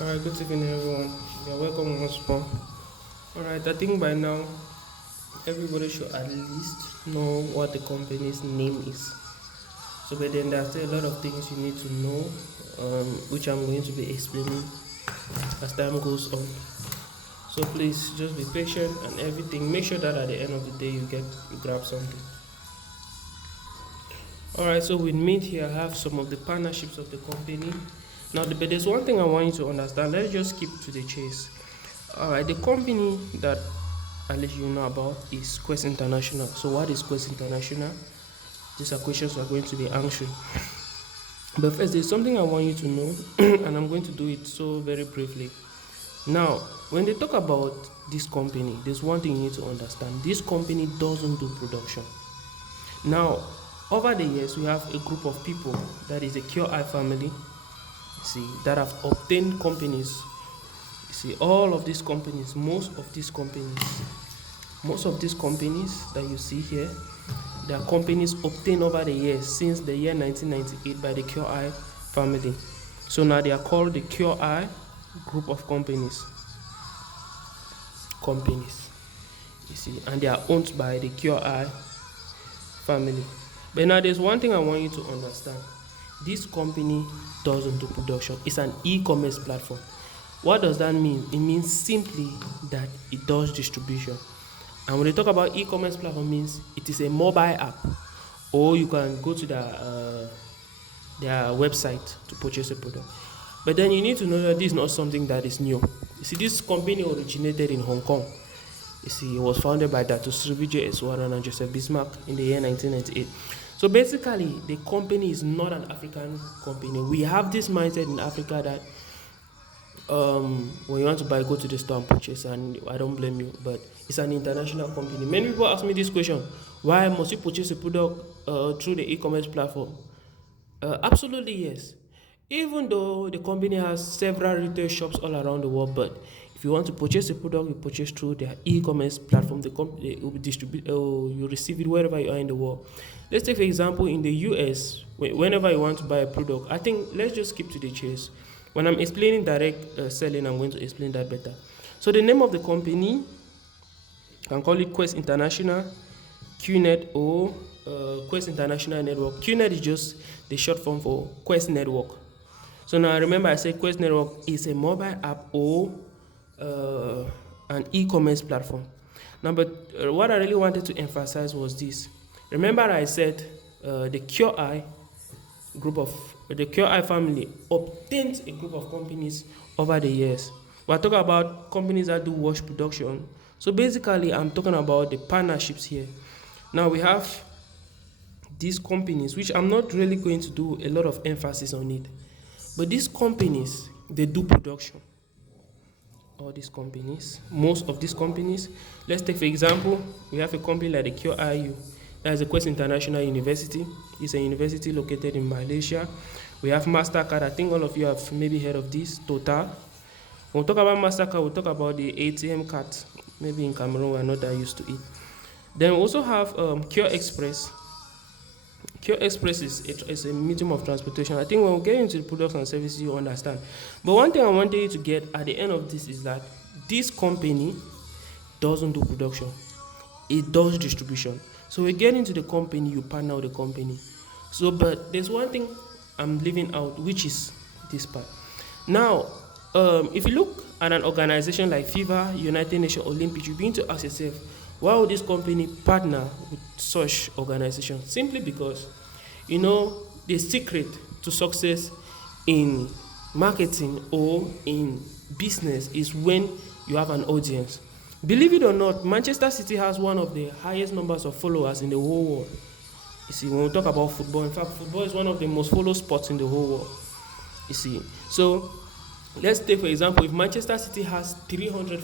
Alright, good evening everyone. You're welcome once more. Alright, I think by now everybody should at least know what the company's name is. So, but then there's still a lot of things you need to know, which I'm going to be explaining as time goes on. So please just be patient and everything. Make sure that at the end of the day you grab something. Alright, so with me here I have some of the partnerships of the company. Now, but there's one thing I want you to understand. Let's just skip to the chase. Alright, the company that at least you know about is Quest International. So, what is Quest International? These are questions we're going to be answering. But first, there's something I want you to know, and I'm going to do it so very briefly. Now, when they talk about this company, there's one thing you need to understand. This company doesn't do production. Now, over the years, we have a group of people, that is the QI family, that have obtained companies. All of these companies, most of these companies that you see here, they are companies obtained over the years since the year 1998 by the QI family. So now they are called the QI group of companies, and they are owned by the QI family. But now there's one thing I want you to understand. This company doesn't do production. It's an e-commerce platform. What does that mean? It means simply that it does distribution. And when they talk about e-commerce platform, means it is a mobile app, or you can go to their website to purchase a product. But then you need to know that this is not something that is new. This company originated in Hong Kong. It was founded by Dr. Sriwijay Eswaran and Joseph Bismarck in the year 1998. So basically, the company is not an African company. We have this mindset in Africa that when you want to buy, go to the store and purchase, and I don't blame you, but it's an international company. Many people ask me this question: why must you purchase a product through the e-commerce platform? Absolutely yes. Even though the company has several retail shops all around the world, but if you want to purchase a product, you purchase through their e-commerce platform. The company will distribute, you receive it wherever you are in the world. Let's take for example in the US. Whenever you want to buy a product, I think let's just skip to the chase. When I'm explaining direct selling, I'm going to explain that better. So the name of the company, you can call it Quest International, QNet, or Quest International Network. QNet is just the short form for Quest Network. So now remember I said Quest Network is a mobile app or an e-commerce platform. Now, but what I really wanted to emphasize was this. Remember I said the QI family obtained a group of companies over the years. We're talking about companies that do watch production. So basically, I'm talking about the partnerships here. Now we have these companies, which I'm not really going to do a lot of emphasis on it. But these companies, they do production. All these companies, most of these companies, let's take for example, we have a company like the QIU. That is a Quest International University. It's a university located in Malaysia. We have MasterCard. I think all of you have maybe heard of this, Total. When we talk about MasterCard, we'll talk about the ATM card. Maybe in Cameroon, we're not that used to it. Then we also have Cure Express. Cure Express is a medium of transportation. I think when we get into the products and services, you understand. But one thing I wanted you to get at the end of this is that this company doesn't do production. It does distribution. So we get into the company, you partner with the company. So, but there's one thing I'm leaving out, which is this part. Now, if you look at an organization like FIFA, United Nations, Olympics, you begin to ask yourself, why would this company partner with such organizations? Simply because, the secret to success in marketing or in business is when you have an audience. Believe it or not, Manchester City has one of the highest numbers of followers in the whole world. When we talk about football, in fact, football is one of the most followed sports in the whole world. So let's take for example, if Manchester City has 300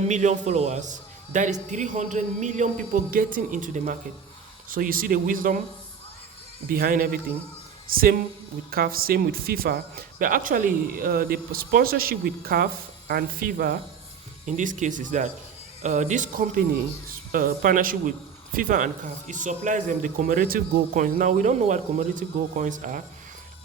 million followers, that is 300 million people getting into the market. So you see the wisdom behind everything. Same with CAF, same with FIFA. But actually, the sponsorship with CAF and FIFA, in this case, is that this company partnership with FIFA and CAF, it supplies them the commemorative gold coins. Now, we don't know what commemorative gold coins are.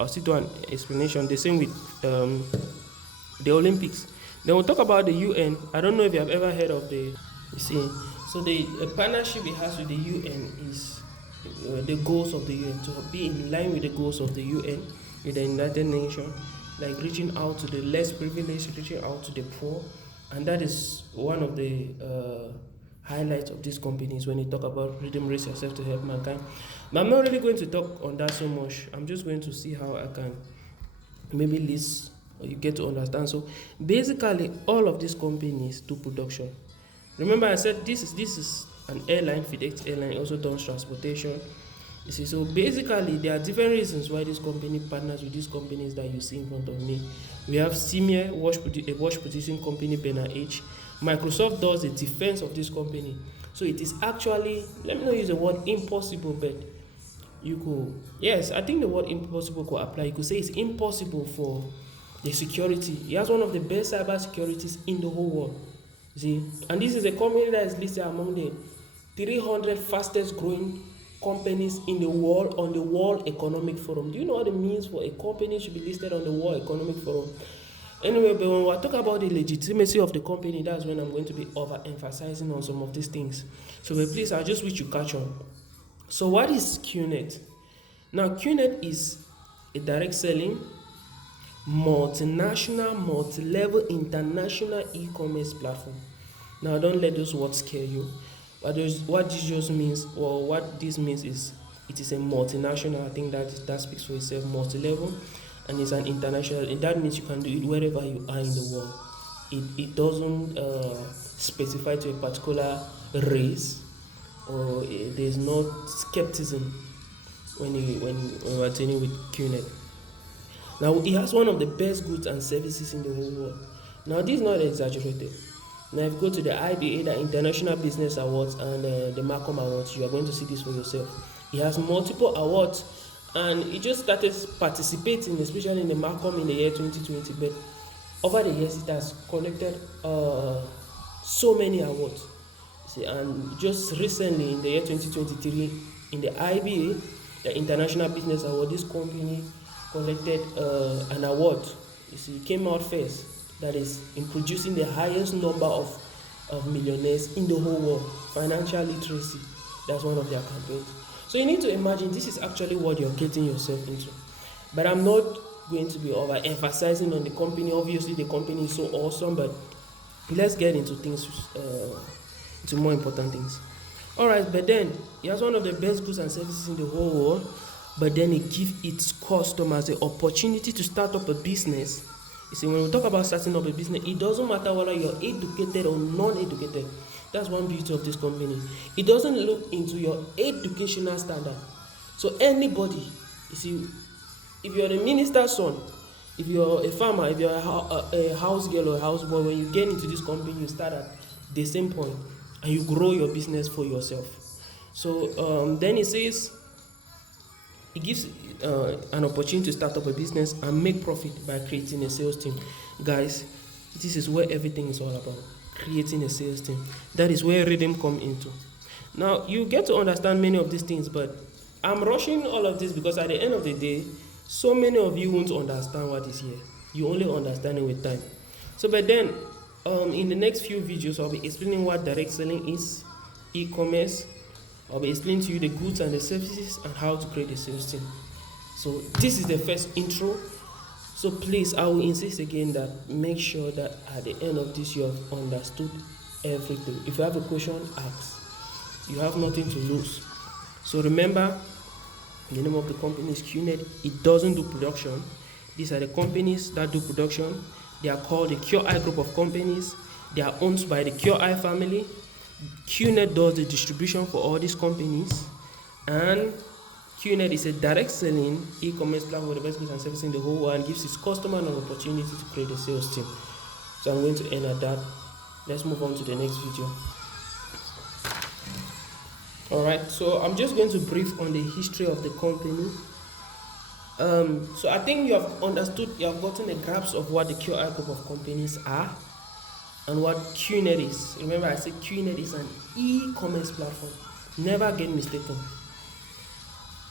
I'll still do an explanation. The same with the Olympics. Then we'll talk about the UN. I don't know if you have ever heard of the, you see. So the partnership it has with the UN is the goals of the UN, to be in line with the goals of the UN, with the United Nations, like reaching out to the less privileged, reaching out to the poor, and that is one of the highlights of these companies when they talk about Rhythm Raise Yourself to Help Mankind. But I'm not really going to talk on that so much. I'm just going to see how I can maybe list or you get to understand. So basically, all of these companies do production. Remember, I said this is an airline. FedEx airline also does transportation. You see, so basically there are different reasons why this company partners with these companies that you see in front of me. We have Semir, a wash producing company, Banner H. Microsoft does the defense of this company. So it is actually, let me not use the word impossible, but you could, yes, I think the word impossible could apply. You could say it's impossible for the security. He has one of the best cyber securities in the whole world. See, and this is a company that is listed among the 300 fastest growing companies in the world on the World Economic Forum. Do you know what it means for a company to be listed on the World Economic Forum? Anyway, but when we talk about the legitimacy of the company, that's when I'm going to be overemphasizing on some of these things. So please, I just wish you catch on. So what is QNet? Now, QNet is a direct selling, multinational, multi-level, international e-commerce platform. Now, don't let those words scare you. What this just means, or what this means is, it is a multinational. I think that speaks for itself. Multi-level, and it's an international. And that means you can do it wherever you are in the world. It doesn't specify to a particular race, or there's no skepticism when we're dealing with QNet. Now, it has one of the best goods and services in the whole world. Now, this is not exaggerated. Now, if you go to the IBA, the International Business Awards, and the Malcolm Awards, you are going to see this for yourself. It has multiple awards, and it just started participating, especially in the Malcolm in the year 2020. But over the years, it has collected so many awards. See, and just recently, in the year 2023, in the IBA, the International Business Award, this company collected an award. You see, it came out first. That is in producing the highest number of millionaires in the whole world. Financial literacy, that's one of their campaigns. So you need to imagine this is actually what you're getting yourself into. But I'm not going to be overemphasizing on the company. Obviously, the company is so awesome, but let's get into things, into more important things. All right, but then it has one of the best goods and services in the whole world. But then it gives its customers the opportunity to start up a business. You see, when we talk about starting up a business, it doesn't matter whether you're educated or non-educated. That's one beauty of this company. It doesn't look into your educational standard. So anybody, you see, if you're a minister's son, if you're a farmer, if you're a house girl or a house boy, when you get into this company, you start at the same point and you grow your business for yourself. So then it says, it gives an opportunity to start up a business and make profit by creating a sales team. Guys, this is where everything is all about. Creating a sales team. That is where Rhythm come into. Now, you get to understand many of these things, but I'm rushing all of this because at the end of the day, so many of you won't understand what is here. You only understand it with time. So, but then, in the next few videos, I'll be explaining what direct selling is, e-commerce. I'll be explaining to you the goods and the services and how to create a sales team. So this is the first intro. So please, I will insist again that make sure that at the end of this you have understood everything. If you have a question, ask. You have nothing to lose. So remember, the name of the company is QNet. It doesn't do production. These are the companies that do production. They are called the QI group of companies. They are owned by the QI family. QNet does the distribution for all these companies, and QNet is a direct selling e-commerce platform with the best goods and services in the whole world and gives its customer an opportunity to create a sales team. So I'm going to end at that. Let's move on to the next video. Alright, so I'm just going to brief on the history of the company. So I think you have understood, you have gotten a grasp of what the QI group of companies are and what QNet is. Remember, I said QNet is an e-commerce platform. Never get mistaken.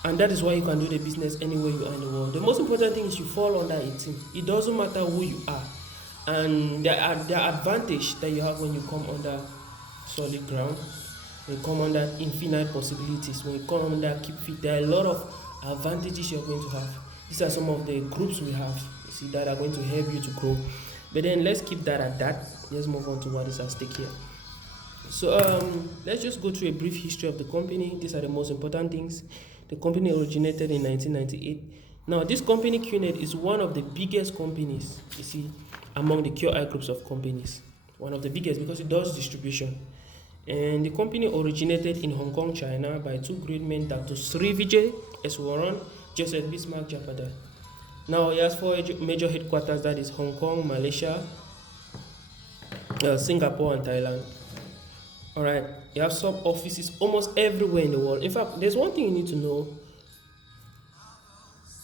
and that is why you can do the business anywhere you are in the world. The most important thing is you fall under a team. It doesn't matter who you are, and the advantage that you have when you come under solid ground, when you come under infinite possibilities, when you come under keep fit, there are a lot of advantages you're going to have. These are some of the groups we have, you see, that are going to help you to grow. But then let's keep that at that. Let's move on to what is at stake here. So let's just go through a brief history of the company. These are the most important things. The company originated in 1998. Now, this company QNet is one of the biggest companies, you see, among the QI groups of companies. One of the biggest because it does distribution. And the company originated in Hong Kong, China by two great men, Dr. Srivijay Eswaran, Joseph Bismarck Japada. Now, it has four major headquarters, that is Hong Kong, Malaysia, Singapore, and Thailand. All right, you have sub offices almost everywhere in the world. In fact, there's one thing you need to know